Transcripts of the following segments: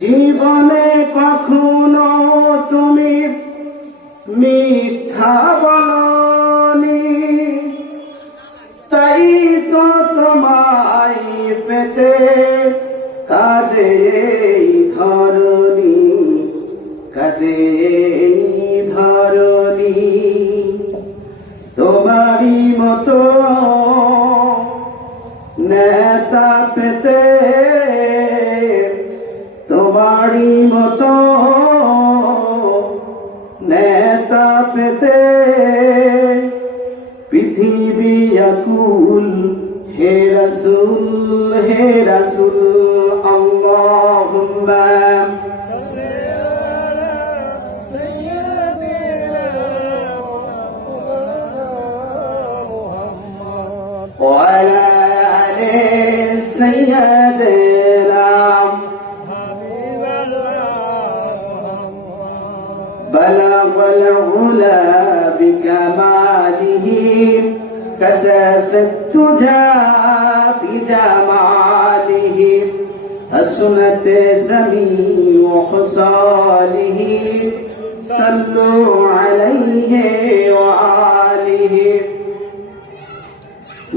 জীবনে কখনো তুমি মিথ্যা বলনি, তাই তো তোমায় পেতে কাঁদে ধরণী, কাঁদে ধরণী। তোমারই মতো নেতা পেতে, তোমারই মতো নেতা পেতে পৃথিবী আকুল। হে রাসূল, হে রাসূল, আল্লাহুম্মা সাল্লি আলা সাইয়্যিদিনা মুহাম্মদ ওয়া আলা আলি সাইয়্যিদিনা بلغ العلا بكماله، كشف الدجى بجماله، حسنت جميع خصاله، صلوا عليه وآله।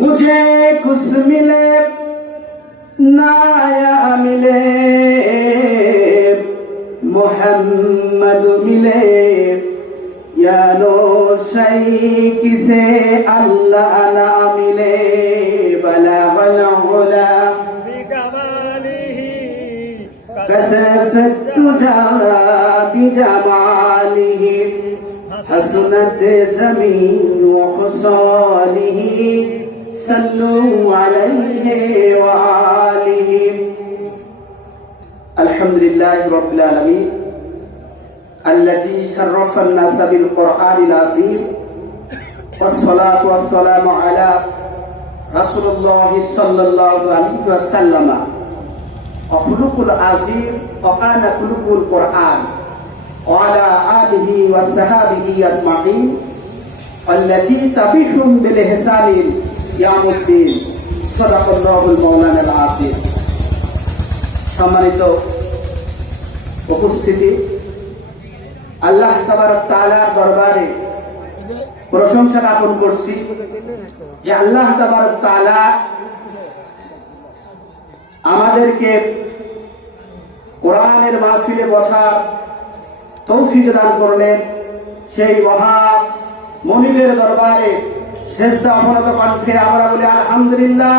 मुझे कुछ मिले ना या मिले, मोहम्मद मिले या नो शई किसे अल्लाह ना मिले। बलगल उला बिकमालिही, कशफत तुजा बिजमालिही, हसनत ज़मीन व खुसालिही, सल्लु अलैहि व आलिही। अल्हम्दुलिल्लाह रब्बिल आलमीन अल्लज़ी शर्रफ़ अन्नास बिल क़ुरआनिल अज़ीम, वस्सलातु वस्सलामु अला रसूलिल्लाहि सल्लल्लाहु अलैहि वसल्लम। खुलुकुल अज़ीम व काना खुलुकुल क़ुरआन व अला आलिहि व सहाबिहि अजमाइन अल्लज़ी तबिहुम बिल इहसानिल यामुद्दीन। सदाक़ल्लाहुल मौलानाल आज़ीम। সম্মানিত উপস্থিতি, আল্লাহ তাবারক তাআলার দরবারে প্রশংসা জ্ঞাপন করছি যে আল্লাহ তাবারক তাআলা আমাদেরকে কোরআনের মাহফিলে বসার তৌফিক দান করলেন। সেই মহা মনিবের দরবারে সেজদা অবনত কণ্ঠে আমরা বলি আলহামদুলিল্লাহ।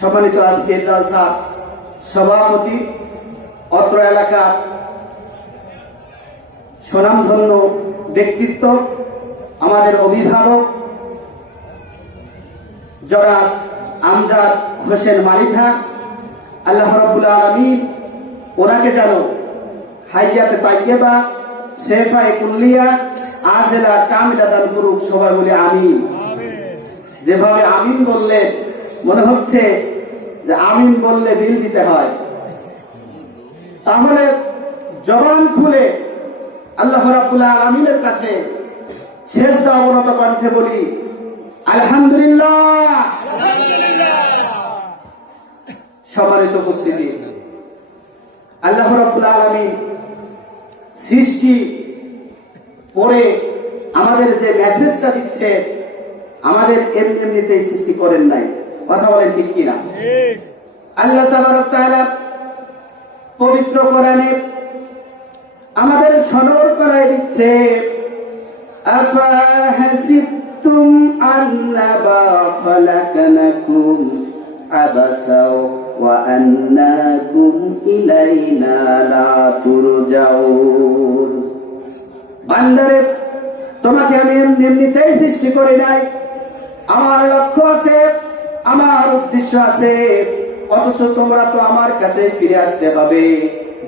সম্মানিত আজকের জলসার সভাপতি, অত্র এলাকার স্বনামধন্য ব্যক্তিত্ব, আমাদের অভিভাবক জনাব আমজাদ হোসেন মালিঠা, আল্লাহ রাব্বুল আলামিন ওনাকে যেন হায়াতে তাইয়্যিবা, শেফায়ে কুল্লিয়া, আজেলা কামিলা দান করুক। সবাই বলে আমিন। যেভাবে আমিন বললে মনে হচ্ছে যে আমিন বললে বিল দিতে হয়, তাহলে জবান খুলে আল্লাহ রাব্বুল আলামিনের কাছে সেজদা অবনত কণ্ঠে বলি আলহামদুলিল্লাহ। সম্মানিত উপস্থিতি, আল্লাহ রাব্বুল আলামিন সৃষ্টি করে আমাদের যে মেসেজটা দিচ্ছে, আমাদের এমনিতেই সৃষ্টি করেন নাই। কথা বলেন ঠিক কিনা? আল্লাহ তাবারক তাআলা পবিত্র কোরআনে আমাদের স্মরণ করায় দিচ্ছে, আফা হাসিবতুম আন্নামা খালাকনাকুম আবাসা ওয়া আন্নাকুম ইলাইনা লা তুরজাউন। বান্দারে, তোমাকে আমি এমনিতেই সৃষ্টি করি নাই, আমার লক্ষ্য আছে, আমার উদ্দেশ্য আছে, অথচ তোমরা তো আমার কাছে ফিরে আসতে হবে।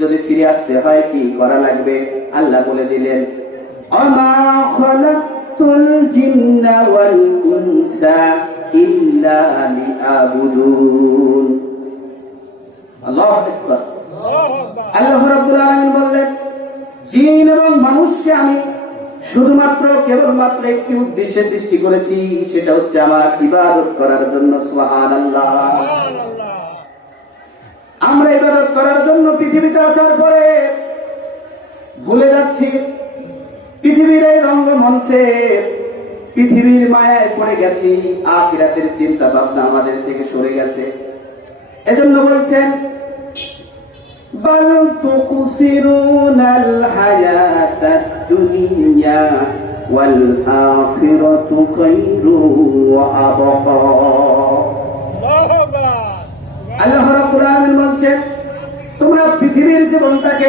যদি ফিরে আসতে হয় কি করা লাগবে? আল্লাহ বলে দিলেন, আমা খালাকতুল জিন্না ওয়াল ইনসা ইল্লা লিআবুদুন। আল্লাহু আকবার। আল্লাহ রাব্বুল আলামিন বললেন, জিন এবং মানুষকে আমি শুধুমাত্র কেবলমাত্র একটি উদ্দেশ্যে সৃষ্টি করেছি, সেটা হচ্ছে আমার ইবাদত করার জন্য। সুবহানাল্লাহ। আসার পরে ভুলে যাচ্ছি পৃথিবীর এই রঙ্গমঞ্চে, পৃথিবীর মায়ায় পড়ে গেছি, আখিরাতের চিন্তা ভাবনা আমাদের থেকে সরে গেছে। এজন্য বলছেন বাল তুকসিরুনাল হায়াতাদ দুনিয়া ওয়াল আখিরাতু খায়রুন ওয়া আবকা। আল্লাহ রাব্বুল আলামিন বলছেন তোমরা পৃথিবীর জীবনটাকে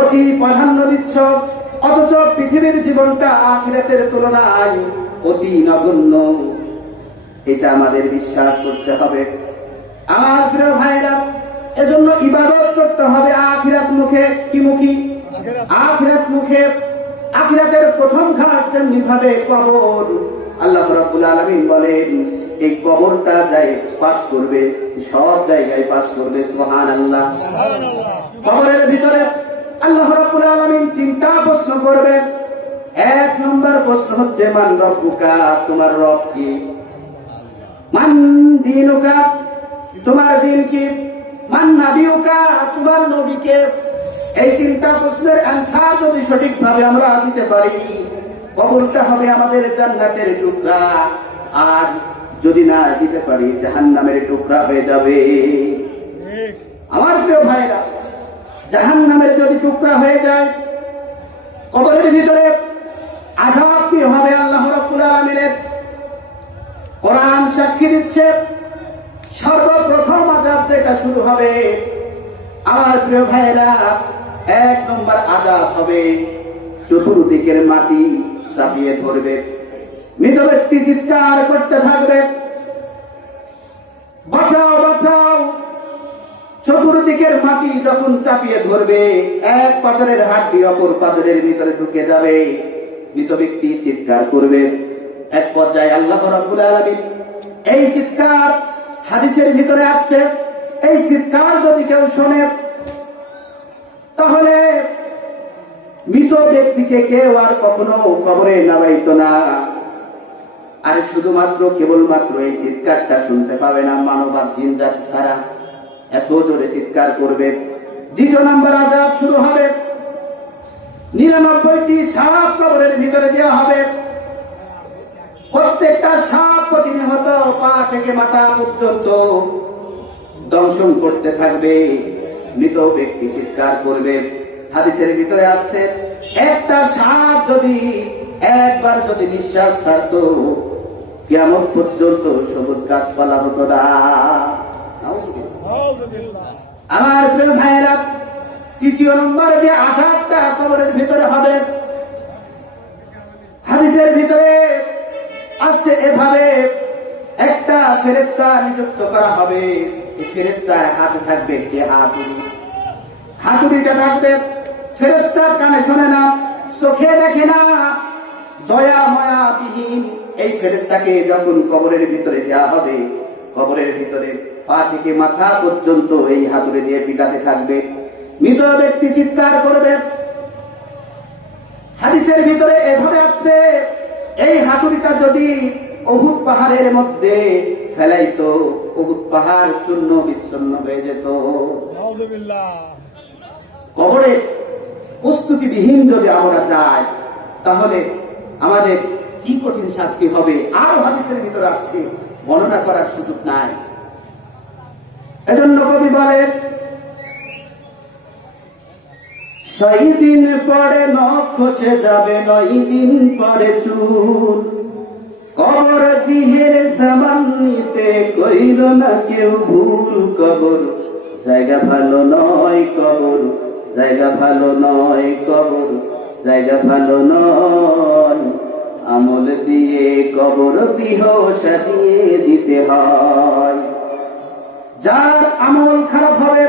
অতি প্রাধান্য দিচ্ছ, অথচ পৃথিবীর জীবনটা আখিরাতের তুলনায় অতি নগণ্য। এটা আমাদের বিশ্বাস করতে হবে আমার প্রিয় ভাইরা। এজন্য ইবাদত করতে হবে আখিরাত মুখে। কি মুখী? আখিরাত মুখে। আখিরাতের প্রথম খানা যেমনি ভাবে কবর, আল্লাহ রাব্বুল আলামিন বলেন এই কবরটা যায় পাস করবে, সব জায়গায় পাস করবে। সুবহানাল্লাহ। কবরের ভিতরে আল্লাহ রাব্বুল আলামিন তিনটা প্রশ্ন করবেন। এক নম্বর প্রশ্ন হচ্ছে মান রব্বুকা, তোমার রব কি? মান দীনুকা, তোমার দিন কি? মান নাবিয়ুকা, তোমার নবীকে? এই তিনটা প্রশ্নের অ্যানসার যদি সঠিকভাবে আমরা দিতে পারি, কবরটা হবে আমাদের জান্নাতের টুকরা, আর যদি না দিতে পারি জাহান্নামের টুকরা হয়ে যাবে। আমার প্রিয় ভাইরা, জাহান্নামের যদি টুকরা হয়ে যায়, কবরের ভিতরে আযাব কি হবে আল্লাহ রাব্বুল আলামিনের কোরআন সাক্ষী দিচ্ছে। সর্বপ্রথম আযাব যেটা শুরু হবে আমার প্রিয় ভাইরা, এক নম্বর আযাব হবে চতুর্দিকের মাটি চাপিয়ে ধরবে, মৃত ব্যক্তি চিৎকার করতে থাকবে বাঁচাও বাঁচাও। চতুর্দিকের মাটি যখন চাপিয়ে ধরবে, এক পাথরের হাড্ডি অপর পাথরের ভিতরে ঢুকে যাবে, মৃত ব্যক্তি চিৎকার করবে। এক পর্যায়ে আল্লাহ রাব্বুল আলামিন এই চিৎকার, হাদিসের ভিতরে আছে, এই চিৎকার যদি কেউ শোনে তাহলে মৃত ব্যক্তিকে কেউ আর কখনো কবরে নামাইতো না। আর শুধুমাত্র কেবলমাত্র এই চিৎকারটা শুনতে পাবে না মানব আর জিন জাতি ছাড়া, এত জোরে চিৎকার করবে। দ্বিতীয় নম্বর আযাব শুরু হবে, 99টি সাপ কবরের ভিতরে দেওয়া হবে। প্রত্যেকটা সাপ প্রতিনিয়ত পা থেকে মাথা পর্যন্ত দংশন করতে থাকবে, মৃত ব্যক্তি চিৎকার করবে। হাদিসের ভিতরে আছে একটা সাপ যদি একবার যদি নিঃশ্বাস ছাড়ত, কিয়ামত পর্যন্ত সবুজ গাছপালা হতো না। আমার প্রিয় ভাইয়েরা, তৃতীয় নম্বর যে আযাবটা কবরের ভিতরে হবে, হাদিসের ভিতরে আসছে এভাবে একটা ফেরেশতা নিযুক্ত করা হবে। এই ফেরেশতার হাতে থাকবে একটি হাতুড়ি, হাতুড়িটা থাকবে ফেরেশতার কানে শোনে না, চোখে দেখে না, দয়া মায়া বিহীন এই ফেরেশতাকে যখন কবরের ভিতরে দেওয়া হবে, কবরের ভিতরে পা থেকে মাথা পর্যন্ত এই হাতুড়ি দিয়ে পিটাতে থাকবে, মৃত ব্যক্তি চিৎকার করবে। হাদিসের ভিতরে এভাবে আছে এই হাতুড়িটা যদি উহুদ পাহাড়ের মধ্যে ফেলাইতো, উহুদ পাহাড় চূর্ণ বিচ্ছন্ন হয়ে যেত। কবরে প্রস্তুতিবিহীন যদি আমরা যাই তাহলে আমাদের কি কঠিন শাস্তি হবে, আরো হাদিসের ভিতরে আছে, বর্ণনা করার সুযোগ নাই। এজন্য কবি বলেন, সেই দিন পরে নখ খসে যাবে, 9 দিন পরে চুল, কবর গৃহের সামান নিতে কইল না কেউ ভুল। কবর জায়গা ভালো নয়, কবর জায়গা ভালো নয়, কবর জায়গা ভালো নয়, আমল দিয়ে কবর গৃহ সাজিয়ে দিতে হয়। যার আমল খারাপ হবে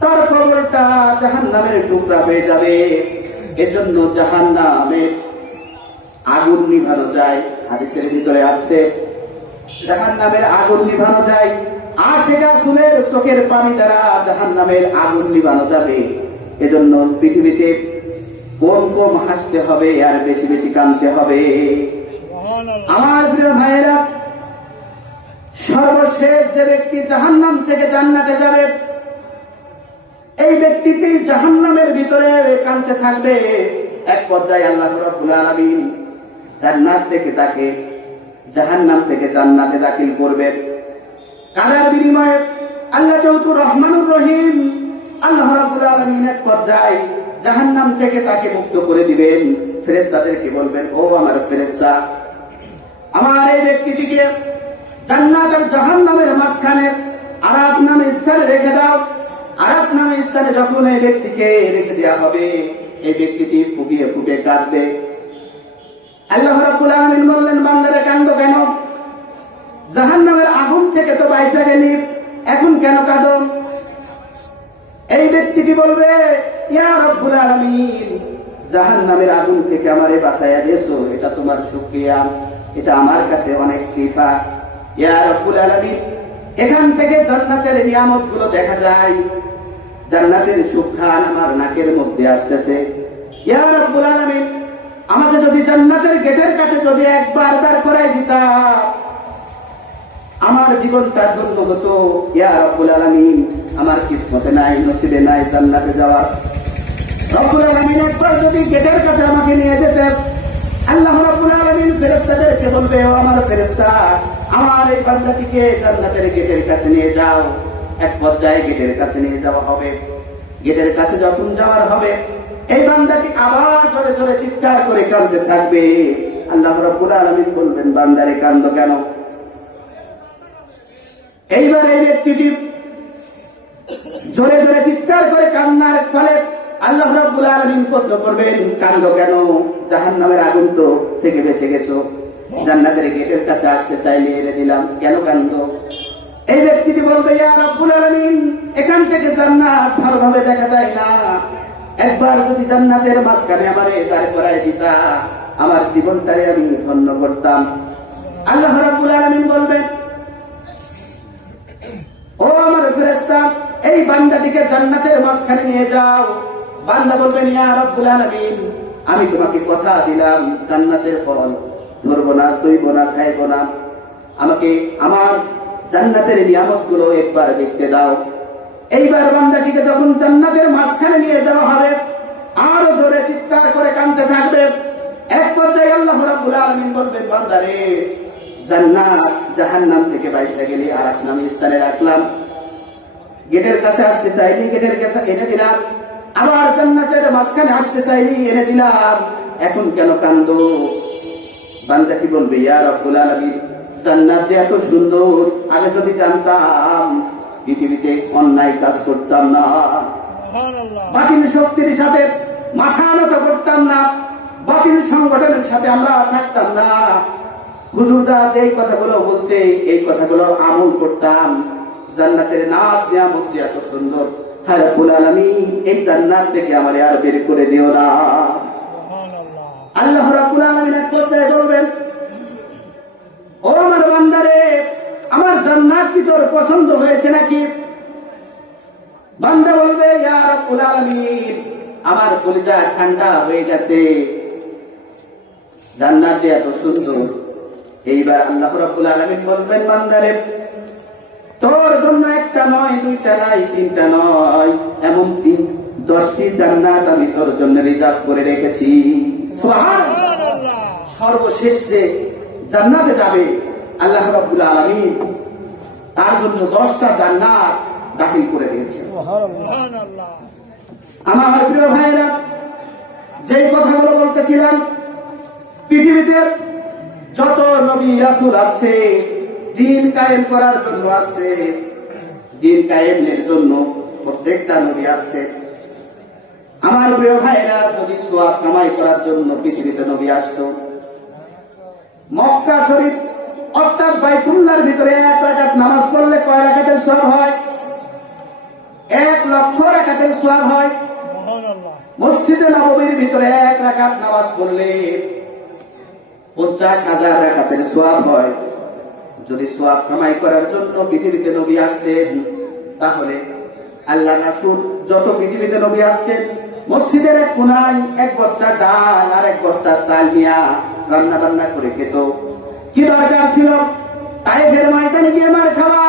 তার কবরটা জাহান্নামের টুকরা হয়ে যাবে। এজন্য জাহান্নামের আগুন নিভানো যায়, হাদিসের ভিতরে আছে জাহান্নামের আগুন নিভানো যায়, আর সেটা সুনের চোখের পানি দ্বারা জাহান্নামের আগুন নিভানো যাবে। এজন্য পৃথিবীতে কম কম হাসতে হবে আর বেশি বেশি কাঁদতে হবে। আমার প্রিয় ভাইয়েরা, সর্বশেষ যে ব্যক্তি জাহান্নাম থেকে জান্নাতে যাবে এই ব্যক্তিটি জাহান্নামের ভিতরে কাঁদতে থাকবে। এক পর্যায়ে আল্লাহ রাব্বুল আলামিন জান্নাত থেকে তাকে জাহান্নাম থেকে জান্নাতে দাখিল করবেন। কাদার বিনিময়ে আল্লাহ যেহেতু রহমানুর রহিম, আল্লাহ রাব্বুল আলামিন এক পর্যায়ে জাহান্নাম থেকে তাকে মুক্ত করে দিবেন। ফেরেশতাদেরকে বলবেন, ও আমার ফেরেশতা, আমার এই ব্যক্তিটিকে জান্নাত আর জাহান্নামের মাঝখানে আরাফ নামে স্থানে রেখে দাও। আরাফ নামে স্থানে যখন এই ব্যক্তিকে রেখে দেওয়া হবে, এই ব্যক্তিটি ফুপিয়ে ফুপিয়ে কাঁদবে। আল্লাহ রাব্বুল আলামিন বললেন, বান্দারে কাঁদো কেন? জাহান্নামের আগুন থেকে তো বাইচা গেলি, এখন কেন কাঁদো? এই ব্যক্তিটি বলবে, ইয়া রাব্বুল আলামিন, জাহান্নামের আগুন থেকে আমারে বাঁচাইয়া দিয়েছো, এটা তোমার শুকরিয়া, এটা আমার কাছে অনেক কৃপা। ইয়া রাব্বুল আলামিন, এখান থেকে জান্নাতের নিয়ামতগুলো দেখা যায়, জান্নাতের সুঘ্রাণ আমার নাকের মধ্যে আসতেছে। ইয়া রাব্বুল আলামিন, আমাকে যদি জান্নাতের গেটের কাছে যদি একবার দাঁড় করাই দিতা, আমার জীবনটা ধন্য হতো। ইয়া রাব্বুল আলামিন, আমার কিসমতে নাই, নসিবে নাই জান্নাতে যাওয়া। রব্বুল আলামিন একবার যদি গেটের কাছে আমাকে নিয়ে যেতেন, আল্লাহ রাব্বুল আলামিন ফেরেশতাদেরকে বলবে, ও আমার ফেরেশতা, আমার এই বান্দাটিকে জান্নাতের গেটের কাছে নিয়ে যাও। এক পর্যায়ে গেটের কাছে নিয়ে যাওয়া হবে। গেটের কাছে যখন যাওয়ার হবে, এই বান্দাটি আবার জোরে জোরে চিৎকার করে কাঁদতে থাকবে। আল্লাহ রাব্বুল আলামিন বলবেন, বান্দারে কাঁদো কেন? এইবার এই ব্যক্তিটি জোরে জোরে চিৎকার করে কান্নার ফলে আল্লাহ রাব্বুল আলামিন প্রশ্ন করবেন, কাঁদো কেন? জাহান্নামের আগুন তো থেকে বেঁচে গেছো, জান্নাতের গেটের কাছে আসতে চাইলে এনে দিলাম, কেন কাঁদো? এই ব্যক্তিটি বলবে, ইয়া রাব্বুল আলামিন, এখান থেকে জান্নাত ভালোভাবে দেখা যায় না, একবার যদি জান্নাতের মাঝখানে আমারে দাঁড় করায় দিতা, আমার জীবনটারে আমি ধন্য করতাম। আল্লাহ রাব্বুল আলামিন বলবেন, ও আমার ফেরেশতা, এই বান্দাটিকে জান্নাতের মাঝখানে নিয়ে যাও। বান্দা বলবেন, ইয়া রাব্বুল আলামিন, আমি তোমাকে কথা দিলাম, জান্নাতের ফল ধরবো না, সইবো না, খাইবো না, আমাকে আমার জান্নাতের নিয়ামতগুলো একবার দেখতে দাও। এইবার বান্দাটিকে যখন জান্নাতের মাঝখানে নিয়ে যাওয়া হবে, আরো জোরে চিৎকার করে কাঁদতে থাকবে। এক পর্যায়ে আল্লাহ রাব্বুল আলামিন বলবেন, বান্দারে, জান্নাত জাহান্নাম থেকে বাইসা গেলে আরাফ নামে স্থানে রাখলাম, গেটের কাছে আসতে চাইলি, গেটের কাছে এনে দিলাম, আবার জান্নাতের মাঝখানে আসতে চাইলি, এনে দিলাম, এখন কেন কান্দো? বান্দাটি বলবে, ইয়া রাব্বুল আলামিন, জান্নাত যে এত সুন্দর, আগে যদি জানতাম পৃথিবীতে অন্যায় কাজ করতাম না, বাতিল শক্তির সাথে মাথা নত করতাম না, বাতিল সংগঠনের সাথে আমরা থাকতাম না, হুজুররা এই কথাগুলো বলছে, এই কথাগুলো আমল করতাম, জান্নাতের নাচ নিয়ামত যে এত সুন্দর, হ্যাঁ রাব্বুল আলামিন, এই জান্নাত থেকে আমারে আর বের করে দিও না। আল্লাহ রাব্বুল আলামিন এক কথায় বলবেন, ও আমার বান্দারে, আমার জান্নাত কি তোর পছন্দ হয়েছে নাকি? বান্দা বলবে, ইয়া রাব্বুল আলামিন, আমার কলিজা ঠান্ডা হয়ে গেছে, জান্নাত যে এত সুন্দর। এইবার আল্লাহ রাব্বুল আলামিন বলবেন, বান্দারে, তোর জন্য একটা নয়, দুইটা নয়, তিনটা নয়, এমন 10টি জান্নাত আমি তোর জন্য রিজার্ভ করে রেখেছি। সুবহানাল্লাহ। সর্বশেষ যে জান্নাতে যাবে, আল্লাহ রাব্বুল আলামিন তার জন্য 10টা জান্নাত দাখিল করে দিয়েছে। সুবহানাল্লাহ। আমার প্রিয় ভাইরা, যে কথাগুলো বলতেছিলাম, পৃথিবীতে যত নবী রাসূল আছে, দিন কায়েম করার জন্য আছে, দিন কায়েমের জন্য প্রত্যেকটা নবী আছে। আমার প্রিয় ভাইরা, যদি সওয়াব কামাই করার জন্য পৃথিবীতে নবী আসতো, মক্কা শরীফ অর্থাৎ বাইতুল্লাহর ভিতরে 1 রাকাত নামাজ পড়লে কয় রাকাতের সওয়াব হয়? 1 লক্ষ রাকাতের সওয়াব হয়। সুবহানাল্লাহ। মসজিদে নববীর ভিতরে 1 রাকাত নামাজ পড়লে 50,000 রাকাতের সওয়াব হয়। যদি সওয়াব কামাই করার জন্য পৃথিবীতে নবী আসতেন, তাহলে আল্লাহ রাসূল যত পৃথিবীতে নবী আসছেন, মসজিদের এক কোনায় 1 বস্তা ডাল আর 1 বস্তা চাল নিয়ে রান্না বান্না করে খেত। কি দরকার ছিল তায়েফের ময়দানে গিয়ে মার খাওয়া?